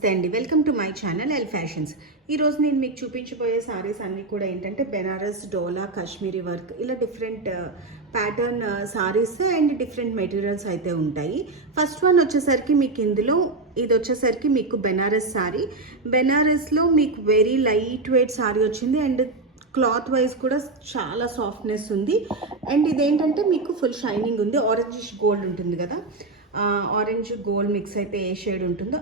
నమస్తే అండి, welcome to my channel L fashions. ఈరోజు నేను మీకు చూపించబోయే సారీస్ అన్నీ కూడా ఏంటంటే బెనారస్, డోలా, కాశ్మీరీ వర్క్ ఇలా different pattern saris and different materials అయితే ఉంటాయి. ఫస్ట్ వన్ వచ్చేసరికి మీకు ఇందులో ఇది వచ్చేసరికి మీకు బెనారస్ సారీ. బెనారస్లో మీకు వెరీ లైట్ వెయిట్ సారీ వచ్చింది అండ్ క్లాత్ వైజ్ కూడా చాలా సాఫ్ట్నెస్ ఉంది. అండ్ ఇదేంటంటే మీకు ఫుల్ షైనింగ్ ఉంది, ఆరెంజిష్ గోల్డ్ ఉంటుంది కదా, ఆరెంజ్ గోల్డ్ మిక్స్ అయితే ఏ షేడ్ ఉంటుందో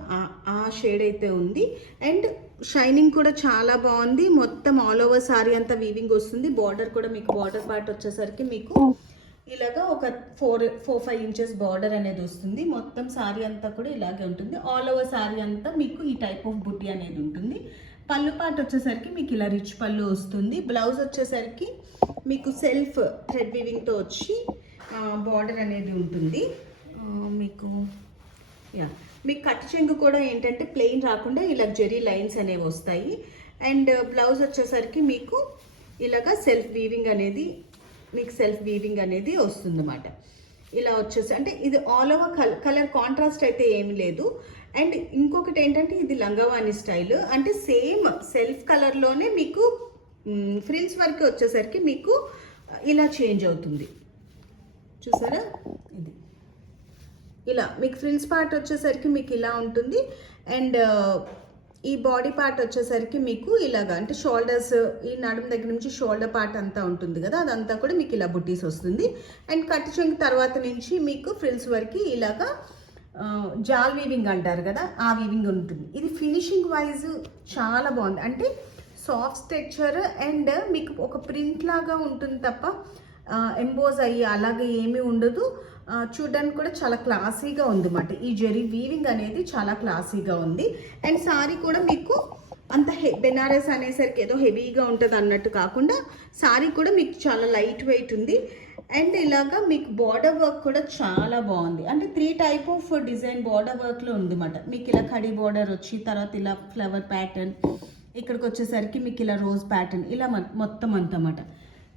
ఆ షేడ్ అయితే ఉంది. అండ్ షైనింగ్ కూడా చాలా బాగుంది. మొత్తం ఆల్ ఓవర్ సారీ అంతా వీవింగ్ వస్తుంది. బార్డర్ కూడా మీకు బార్డర్ పార్ట్ వచ్చేసరికి మీకు ఇలాగా ఒక 4-5 ఇంచెస్ బార్డర్ అనేది వస్తుంది. మొత్తం సారీ అంతా కూడా ఇలాగే ఉంటుంది. ఆల్ ఓవర్ సారీ అంతా మీకు ఈ టైప్ ఆఫ్ బుట్టి అనేది ఉంటుంది. పళ్ళు పార్ట్ వచ్చేసరికి మీకు ఇలా రిచ్ పళ్ళు వస్తుంది. బ్లౌజ్ వచ్చేసరికి మీకు సెల్ఫ్ థ్రెడ్ వీవింగ్తో వచ్చి బార్డర్ అనేది ఉంటుంది. మీకు కట్ చెంగు కూడా ఏంటంటే ప్లెయిన్ రాకుండా ఇలా జెరీ లైన్స్ అనేవి వస్తాయి. అండ్ బ్లౌజ్ వచ్చేసరికి మీకు ఇలాగా సెల్ఫ్ వీవింగ్ అనేది వస్తుంది అన్నమాట. ఇలా వచ్చేసి అంటే ఇది ఆల్ ఓవర్ కలర్ కాంట్రాస్ట్ అయితే ఏమి లేదు. అండ్ ఇంకొకటి ఏంటంటే ఇది లంగావాణి స్టైల్, అంటే సేమ్ సెల్ఫ్ కలర్లోనే మీకు ఫ్రిల్స్ వర్క్ వచ్చేసరికి మీకు ఇలా చేంజ్ అవుతుంది. చూసారా, ఇది ఇలా మీకు ఫ్రిల్స్ పార్ట్ వచ్చేసరికి మీకు ఇలా ఉంటుంది. అండ్ ఈ బాడీ పార్ట్ వచ్చేసరికి మీకు ఇలాగా అంటే షోల్డర్స్, ఈ నడుము దగ్గర నుంచి షోల్డర్ పార్ట్ అంతా ఉంటుంది కదా, అదంతా కూడా మీకు ఇలా బుట్టీస్ వస్తుంది. అండ్ కట్ చెంగు తర్వాత నుంచి మీకు ఫ్రిల్స్ వరకు ఇలాగా జాల్ వీవింగ్ అంటారు కదా, ఆ వీవింగ్ ఉంటుంది. ఇది ఫినిషింగ్ వైజ్ చాలా బాగుంది, అంటే సాఫ్ట్ స్ట్రక్చర్ అండ్ మీకు ఒక ప్రింట్ లాగా ఉంటుంది తప్ప ఎంబోజ్ అయ్యి అలాగే ఏమీ ఉండదు. చూడడానికి కూడా చాలా క్లాసీగా ఉంది అన్నమాట. ఈ జెరీ వీవింగ్ అనేది చాలా క్లాసీగా ఉంది. అండ్ సారీ కూడా మీకు అంత బెనారస్ అనేసరికి ఏదో హెవీగా ఉంటుంది అన్నట్టు కాకుండా సారీ కూడా మీకు చాలా లైట్ వెయిట్ ఉంది. అండ్ ఇలాగా మీకు బార్డర్ వర్క్ కూడా చాలా బాగుంది, అంటే 3 టైప్ ఆఫ్ డిజైన్ బార్డర్ వర్క్లో ఉంది అన్నమాట. మీకు ఇలా కడి బార్డర్ వచ్చి తర్వాత ఇలా ఫ్లవర్ ప్యాటర్న్, ఇక్కడికి వచ్చేసరికి మీకు ఇలా రోజ్ ప్యాటర్న్, ఇలా మొత్తం అంతమాట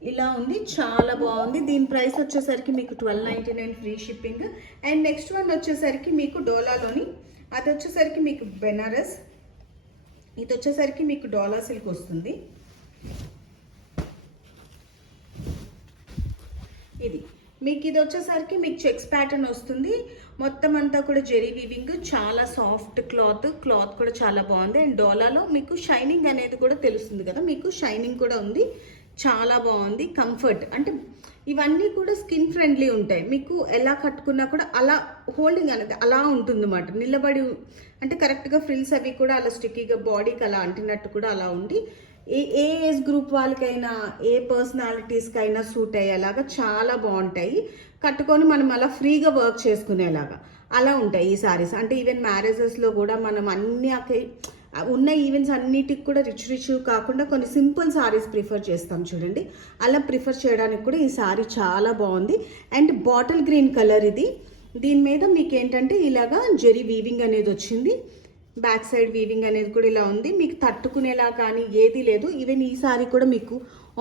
ఇలా ఉంది. చాలా బాగుంది. దీని ప్రైస్ వచ్చేసరికి మీకు 1299 free shipping. And next one వచ్చేసరికి మీకు డోలాలోని, అది వచ్చేసరికి మీకు బెనారస్, ఇది వచ్చేసరికి మీకు డోలా సిల్క్ వస్తుంది. ఇది వచ్చేసరికి మీకు చెక్స్ ప్యాటర్న్ వస్తుంది. మొత్తం అంతా కూడా జెరీ వీవింగ్, చాలా సాఫ్ట్ క్లాత్ కూడా చాలా బాగుంది. అండ్ డోలాలో మీకు షైనింగ్ అనేది కూడా తెలుస్తుంది కదా, మీకు షైనింగ్ కూడా ఉంది, చాలా బాగుంది. కంఫర్ట్ అంటే ఇవన్నీ కూడా స్కిన్ ఫ్రెండ్లీ ఉంటాయి. మీకు ఎలా కట్టుకున్నా కూడా అలా హోల్డింగ్ అనేది అలా ఉంటుంది అన్నమాట, నిలబడి అంటే కరెక్ట్గా ఫ్రిల్స్ అవి కూడా అలా స్టిక్కీగా బాడీకి అలా అంటినట్టు కూడా అలా ఉండి ఏ ఏజ్ గ్రూప్ వాళ్ళకైనా ఏ పర్సనాలిటీస్కైనా సూట్ అయ్యేలాగా చాలా బాగుంటాయి. కట్టుకొని మనం అలా ఫ్రీగా వర్క్ చేసుకునేలాగా అలా ఉంటాయి ఈ సారీస్. అంటే ఈవెన్ మ్యారేజెస్లో కూడా మనం అన్ని ఉన్న ఈవెంట్స్ అన్నిటికి కూడా రిచ్ కాకుండా కొన్ని సింపుల్ సారీస్ ప్రిఫర్ చేస్తాం చూడండి, అలా ప్రిఫర్ చేయడానికి కూడా ఈ సారీ చాలా బాగుంది. అండ్ బాటిల్ గ్రీన్ కలర్ ఇది. దీని మీద మీకు ఏంటంటే ఇలాగా జెరీ వీవింగ్ అనేది వచ్చింది, బ్యాక్ సైడ్ వీవింగ్ అనేది కూడా ఇలా ఉంది. మీకు తట్టుకునేలా కానీ ఏది లేదు. ఈవెన్ ఈ సారీ కూడా మీకు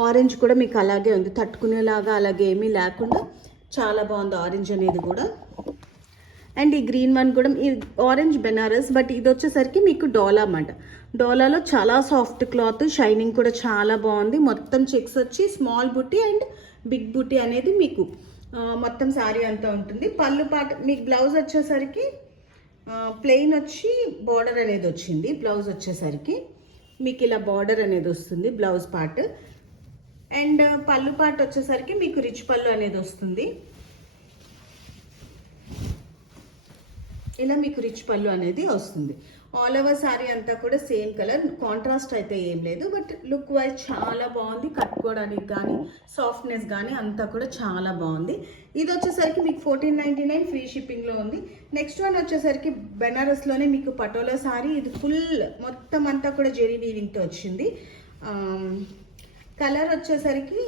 ఆరెంజ్ కూడా మీకు అలాగే ఉంది, తట్టుకునేలాగా అలాగే ఏమీ లేకుండా చాలా బాగుంది ఆరెంజ్ అనేది కూడా. అండ్ ఈ గ్రీన్ వన్ కూడా ఈ ఆరెంజ్ బెనారస్, బట్ ఇది వచ్చేసరికి మీకు డోలా అన్నమాట. డోలాలో చాలా సాఫ్ట్ క్లాత్, షైనింగ్ కూడా చాలా బాగుంది. మొత్తం చెక్స్ వచ్చి స్మాల్ బుట్టి అండ్ బిగ్ బుట్టి అనేది మీకు మొత్తం శారీ అంతా ఉంటుంది. పళ్ళు పాట మీకు బ్లౌజ్ వచ్చేసరికి ప్లెయిన్ వచ్చి బార్డర్ అనేది వచ్చింది. బ్లౌజ్ వచ్చేసరికి మీకు ఇలా బార్డర్ అనేది వస్తుంది బ్లౌజ్ పార్ట్. అండ్ పళ్ళు పార్ట్ వచ్చేసరికి మీకు రిచ్ పళ్ళు అనేది వస్తుంది. ఇలా మీకు రిచ్ పళ్ళు అనేది వస్తుంది. ఆల్ ఓవర్ సారీ అంతా కూడా సేమ్ కలర్, కాంట్రాస్ట్ అయితే ఏం లేదు, బట్ లుక్ వైజ్ చాలా బాగుంది. కట్టుకోవడానికి కానీ సాఫ్ట్నెస్ కానీ అంతా కూడా చాలా బాగుంది. ఇది వచ్చేసరికి మీకు 1499 ఫ్రీ షిప్పింగ్లో ఉంది. నెక్స్ట్ వన్ వచ్చేసరికి బెనారస్లోనే మీకు పటోలా సారీ. ఇది ఫుల్ మొత్తం అంతా కూడా జెరీ వీవింగ్తో వచ్చింది. కలర్ వచ్చేసరికి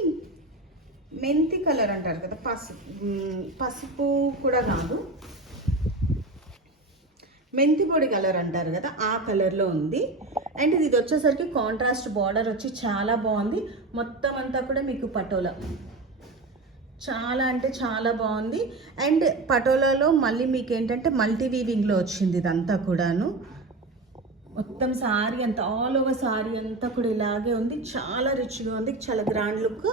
మెంతి కలర్ అంటారు కదా, పసుపు కూడా కాదు, మెంతి పొడి కలర్ అంటారు కదా, ఆ కలర్లో ఉంది. అండ్ ఇది వచ్చేసరికి కాంట్రాస్ట్ బార్డర్ వచ్చి చాలా బాగుంది. మొత్తం అంతా కూడా మీకు పటోలా, చాలా అంటే చాలా బాగుంది. అండ్ పటోలాలో మళ్ళీ మీకు ఏంటంటే మల్టీ వీవింగ్లో వచ్చింది ఇదంతా కూడాను. మొత్తం సారీ అంతా ఆల్ ఓవర్ సారీ అంతా కూడా ఇలాగే ఉంది. చాలా రిచ్గా ఉంది, చాలా గ్రాండ్ లుక్.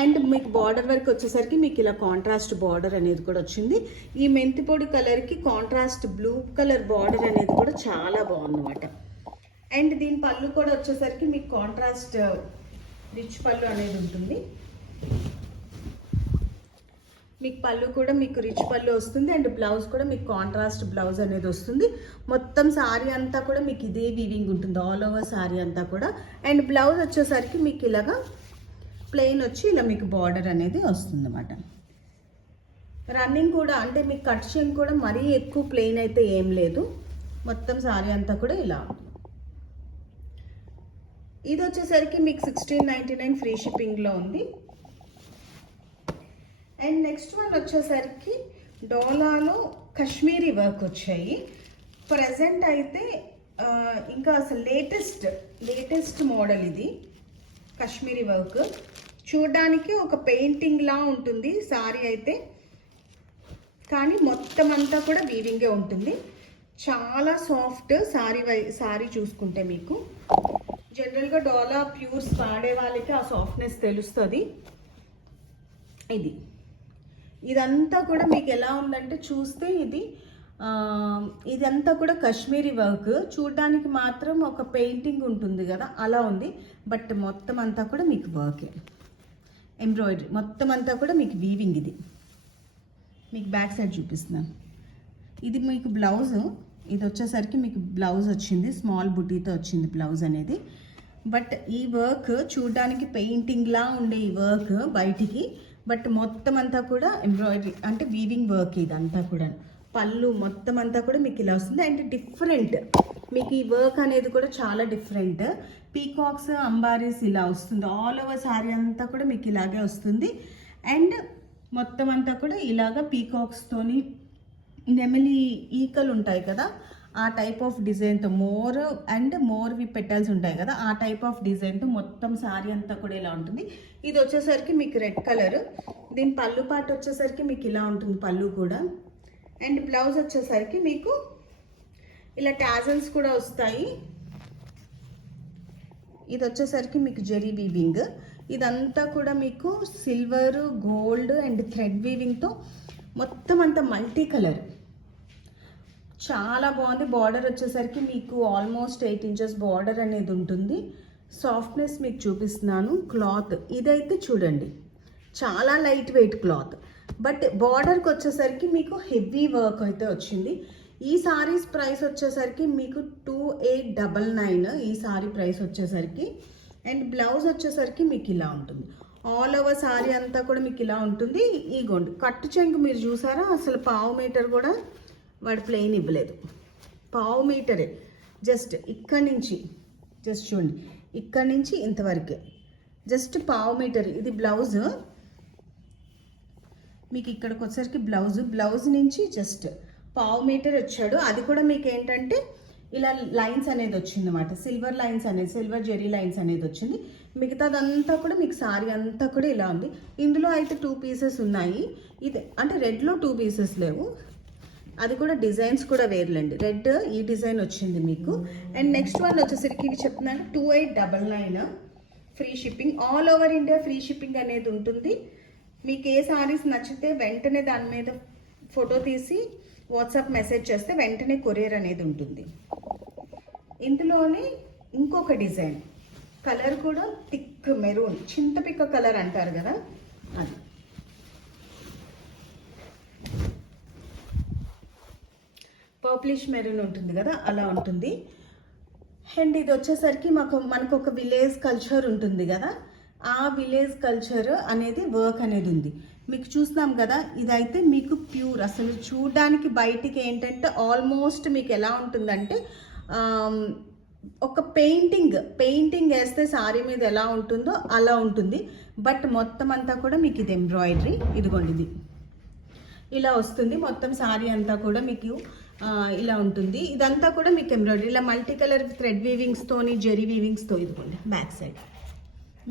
అండ్ మీకు బార్డర్ వర్క్ వచ్చేసరికి మీకు ఇలా కాంట్రాస్ట్ బార్డర్ అనేది కూడా వచ్చింది. ఈ మెంతి పొడి కలర్కి కాంట్రాస్ట్ బ్లూ కలర్ బార్డర్ అనేది కూడా చాలా బాగుందన్నమాట. అండ్ దీని పళ్ళు కూడా వచ్చేసరికి మీకు కాంట్రాస్ట్ రిచ్ పళ్ళు అనేది ఉంటుంది. మీకు పళ్ళు కూడా మీకు రిచ్ పళ్ళు వస్తుంది. అండ్ బ్లౌజ్ కూడా మీకు కాంట్రాస్ట్ బ్లౌజ్ అనేది వస్తుంది. మొత్తం సారీ అంతా కూడా మీకు ఇదే వీవింగ్ ఉంటుంది, ఆల్ ఓవర్ సారీ అంతా కూడా. అండ్ బ్లౌజ్ వచ్చేసరికి మీకు ఇలాగా ప్లెయిన్ వచ్చి ఇలా మీకు బార్డర్ అనేది వస్తుంది అన్నమాట. రన్నింగ్ కూడా అంటే మీకు కట్ చెంగ్ కూడా మరీ ఎక్కువ ప్లెయిన్ అయితే ఏం లేదు. మొత్తం సారీ అంతా కూడా ఇలా. ఇది వచ్చేసరికి మీకు 1699 ఫ్రీ షిప్పింగ్లో ఉంది. అండ్ నెక్స్ట్ వన్ వచ్చేసరికి డోలాలో కాశ్మీరీ వర్క్ వచ్చాయి. ప్రజెంట్ అయితే ఇంకా అసలు లేటెస్ట్ మోడల్ ఇది కాశ్మీరీ వర్క్. చూడడానికి ఒక పెయింటింగ్లా ఉంటుంది సారీ అయితే, కానీ మొత్తం అంతా కూడా వీవింగే ఉంటుంది. చాలా సాఫ్ట్ సారీ చూసుకుంటే మీకు జనరల్గా డోలా ప్యూర్స్ వాడే వాళ్ళకి ఆ సాఫ్ట్నెస్ తెలుస్తుంది. ఇదంతా కూడా మీకు ఎలా ఉందంటే చూస్తే ఇదంతా కూడా కాశ్మీరీ వర్క్. చూడడానికి మాత్రం ఒక పెయింటింగ్ ఉంటుంది కదా అలా ఉంది, బట్ మొత్తం అంతా కూడా మీకు వర్కే, ఎంబ్రాయిడరీ మొత్తం అంతా కూడా మీకు వీవింగ్. ఇది మీకు బ్యాక్ సైడ్ చూపిస్తున్నాను. ఇది మీకు బ్లౌజ్. ఇది వచ్చేసరికి మీకు బ్లౌజ్ వచ్చింది, స్మాల్ బుటీతో వచ్చింది బ్లౌజ్ అనేది. బట్ ఈ వర్క్ చూడడానికి పెయింటింగ్లా ఉండే ఈ వర్క్ బయటికి, బట్ మొత్తం అంతా కూడా ఎంబ్రాయిడరీ అంటే వీవింగ్ వర్క్. ఇదంతా కూడా పళ్ళు మొత్తం అంతా కూడా మీకు ఇలా వస్తుంది. అండ్ డిఫరెంట్ మీకు ఈ వర్క్ అనేది కూడా చాలా డిఫరెంట్. పీకాక్స్ అంబారీస్ ఇలా వస్తుంది. ఆల్ ఓవర్ సారీ అంతా కూడా మీకు ఇలాగే వస్తుంది. అండ్ మొత్తం అంతా కూడా ఇలాగా పీకాక్స్తోని నెమలి ఈకలు ఉంటాయి కదా ఆ టైప్ ఆఫ్ డిజైన్తో మోర్వి పెటల్స్ ఉంటాయి కదా ఆ టైప్ ఆఫ్ డిజైన్తో మొత్తం సారీ అంతా కూడా ఇలా ఉంటుంది. ఇది వచ్చేసరికి మీకు రెడ్ కలర్. దీని పళ్ళు పాటు వచ్చేసరికి మీకు ఇలా ఉంటుంది పళ్ళు కూడా. అండ్ బ్లౌజ్ వచ్చేసరికి మీకు ఇలా టాజల్స్ కూడా వస్తాయి. ఇది వచ్చేసరికి మీకు జెరీ వీవింగ్. ఇదంతా కూడా మీకు సిల్వర్, గోల్డ్ అండ్ థ్రెడ్ వీవింగ్తో మొత్తం అంతా మల్టీ కలర్, చాలా బాగుంది. బార్డర్ వచ్చేసరికి మీకు ఆల్మోస్ట్ 8 ఇంచెస్ బార్డర్ అనేది ఉంటుంది. సాఫ్ట్నెస్ మీకు చూపిస్తున్నాను. క్లాత్ ఇదైతే చూడండి చాలా లైట్ వెయిట్ క్లాత్, బట్ బార్డర్కి వచ్చేసరికి మీకు హెవీ వర్క్ అయితే వచ్చింది. ఈ సారీస్ ప్రైస్ వచ్చేసరికి మీకు 2899 ఈ సారీ ప్రైస్ వచ్చేసరికి. అండ్ బ్లౌజ్ వచ్చేసరికి మీకు ఇలా ఉంటుంది. ఆల్ ఓవర్ సారీ అంతా కూడా మీకు ఇలా ఉంటుంది. ఇగోండి కట్టు చెంగు మీరు చూసారా, అసలు పావు మీటర్ కూడా వాడు ప్లెయిన్ ఇవ్వలేదు. పావు మీటరే, జస్ట్ ఇక్కడి నుంచి జస్ట్ చూడండి ఇక్కడి నుంచి ఇంతవరకే జస్ట్ పావు మీటర్. ఇది బ్లౌజ్ మీకు ఇక్కడికి వచ్చేసరికి బ్లౌజ్ నుంచి జస్ట్ పావు మీటర్ వచ్చాడు. అది కూడా మీకు ఏంటంటే ఇలా లైన్స్ అనేది వచ్చింది అన్నమాట. సిల్వర్ జెరీ లైన్స్ అనేది వచ్చింది. మిగతాదంతా కూడా మీకు సారీ అంతా కూడా ఇలా ఉంది. ఇందులో అయితే 2 పీసెస్ ఉన్నాయి. ఇది అంటే రెడ్లో 2 పీసెస్ లేవు, అది కూడా డిజైన్స్ కూడా వేర్లేండి. రెడ్ ఈ డిజైన్ వచ్చింది మీకు. అండ్ నెక్స్ట్ వన్ వచ్చేసరికి ఇవి చెప్తున్నాను 2899 free shipping. All over India free shipping అనేది ఉంటుంది. మీకు ఏ సారీస్ నచ్చితే వెంటనే దాని మీద ఫోటో తీసి వాట్సాప్ మెసేజ్ చేస్తే వెంటనే కొరియర్ అనేది ఉంటుంది. ఇందులోనే ఇంకొక డిజైన్ కలర్ కూడా థిక్ మెరూన్, చింతపిక్క కలర్ అంటారు కదా అది. పర్ప్లిష్ మెరూన్ ఉంటుంది కదా అలా ఉంటుంది. అండ్ ఇది వచ్చేసరికి మనకు ఒక విలేజ్ కల్చర్ ఉంటుంది కదా, ఆ విలేజ్ కల్చర్ అనేది వర్క్ అనేది ఉంది. మీకు చూస్తున్నాం కదా, ఇదైతే మీకు ప్యూర్ అసలు చూడడానికి బయటికి ఏంటంటే ఆల్మోస్ట్ మీకు ఎలా ఉంటుందంటే ఒక పెయింటింగ్ వేస్తే సారీ మీద ఎలా ఉంటుందో అలా ఉంటుంది. బట్ మొత్తం అంతా కూడా మీకు ఇది ఎంబ్రాయిడరీ, ఇదిగోండి ఇది ఇలా వస్తుంది. మొత్తం సారీ అంతా కూడా మీకు ఇలా ఉంటుంది. ఇదంతా కూడా మీకు ఎంబ్రాయిడరీ ఇలా మల్టీ కలర్ థ్రెడ్ వీవింగ్స్తోని జెరీ వీవింగ్స్తో ఇదిగోండి బ్యాక్ సైడ్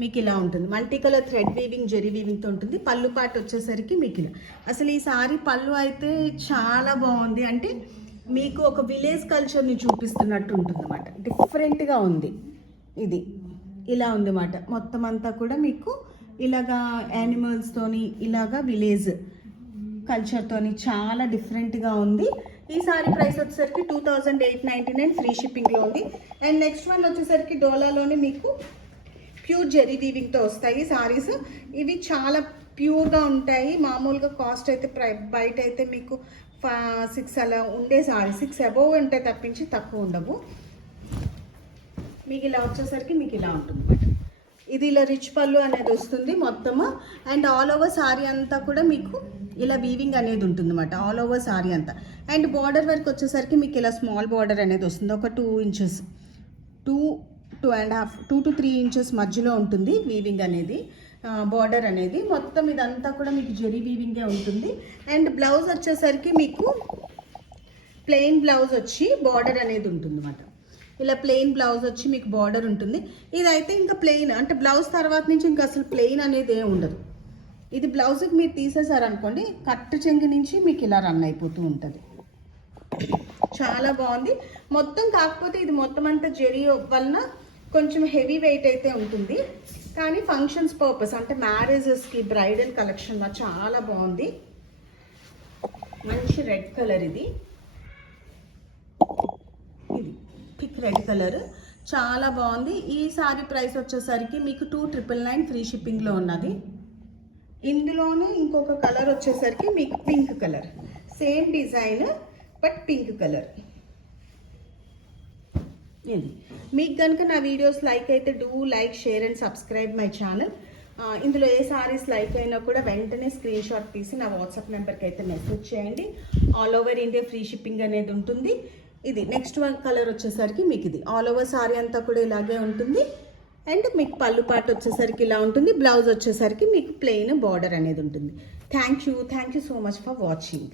మీకు ఇలా ఉంటుంది. Multi colour thread weaving zari వీవింగ్తో ఉంటుంది. పళ్ళు పాటు వచ్చేసరికి మీకు ఇలా అసలు ఈ సారీ పళ్ళు అయితే చాలా బాగుంది. అంటే మీకు ఒక విలేజ్ కల్చర్ని చూపిస్తున్నట్టు ఉంటుంది అన్నమాట. డిఫరెంట్గా ఉంది ఇది, ఇలా ఉంది అన్నమాట. మొత్తం అంతా కూడా మీకు ఇలాగా యానిమల్స్తోని ఇలాగా విలేజ్ కల్చర్తోని చాలా డిఫరెంట్గా ఉంది. ఈ సారీ ప్రైస్ వచ్చేసరికి 2899 ఫ్రీ షిప్పింగ్లో ఉంది. అండ్ నెక్స్ట్ వన్ వచ్చేసరికి డోలాలోని మీకు ప్యూర్ జెరీ వీవింగ్తో వస్తాయి సారీస్. ఇవి చాలా ప్యూర్గా ఉంటాయి. మామూలుగా కాస్ట్ అయితే బయట అయితే మీకు 6 అలా ఉండే సారీ, 6 అబోవ్ ఉంటాయి తప్పించి తక్కువ ఉండవు. మీకు ఇలా వచ్చేసరికి మీకు ఇలా ఉంటుంది. ఇది ఇలా రిచ్ పళ్ళు అనేది వస్తుంది మొత్తము. అండ్ ఆల్ ఓవర్ సారీ అంతా కూడా మీకు ఇలా వీవింగ్ అనేది ఉంటుంది అన్నమాట, ఆల్ ఓవర్ సారీ అంతా. అండ్ బార్డర్ వర్క్ వచ్చేసరికి మీకు ఇలా స్మాల్ బార్డర్ అనేది వస్తుంది. ఒక 2 ఇంచెస్ 2.5 2 to 3 ఇంచెస్ మధ్యలో ఉంటుంది వీవింగ్ అనేది, బార్డర్ అనేది. మొత్తం ఇదంతా కూడా మీకు జెరీ వీవింగే ఉంటుంది. అండ్ బ్లౌజ్ వచ్చేసరికి మీకు ప్లెయిన్ బ్లౌజ్ వచ్చి బార్డర్ అనేది ఉంటుంది అన్నమాట. ఇలా ప్లెయిన్ బ్లౌజ్ వచ్చి మీకు బార్డర్ ఉంటుంది. ఇదైతే ఇంకా ప్లెయిన్ అంటే బ్లౌజ్ తర్వాత నుంచి ఇంకా అసలు ప్లెయిన్ అనేది ఏమి ఉండదు. ఇది బ్లౌజ్కి మీరు తీసేసారనుకోండి, కట్టు చెంగు నుంచి మీకు ఇలా రన్ అయిపోతూ ఉంటుంది. చాలా బాగుంది మొత్తం. కాకపోతే ఇది మొత్తం అంతా జెరీ వలన కొంచెం హెవీ వెయిట్ అయితే ఉంటుంది, కానీ ఫంక్షన్స్ పర్పస్ అంటే మ్యారేజెస్కి బ్రైడల్ కలెక్షన్లో చాలా బాగుంది. మంచి రెడ్ కలర్, ఇది థిక్ రెడ్ కలర్, చాలా బాగుంది. ఈ సారీ ప్రైస్ వచ్చేసరికి మీకు 2999 ఫ్రీ షిప్పింగ్లో ఉన్నది. ఇందులోనే ఇంకొక కలర్ వచ్చేసరికి మీకు pink colour, same design but pink colour. ఇది మీకు కనుక నా వీడియోస్ లైక్ అయితే do like, share and subscribe my channel. ఇందులో ఏ సారీస్ లైక్ అయినా కూడా వెంటనే స్క్రీన్ షాట్ తీసి నా వాట్సాప్ నెంబర్కి అయితే మెసేజ్ చేయండి. All over India free shipping అనేది ఉంటుంది. ఇది నెక్స్ట్ వన్ కలర్ వచ్చేసరికి మీకు ఇది ఆల్ ఓవర్ సారీ అంతా కూడా ఇలాగే ఉంటుంది. అండ్ మీకు పళ్ళు పాటు వచ్చేసరికి ఇలా ఉంటుంది. బ్లౌజ్ వచ్చేసరికి మీకు ప్లెయిన్ బార్డర్ అనేది ఉంటుంది. Thank you so much for watching.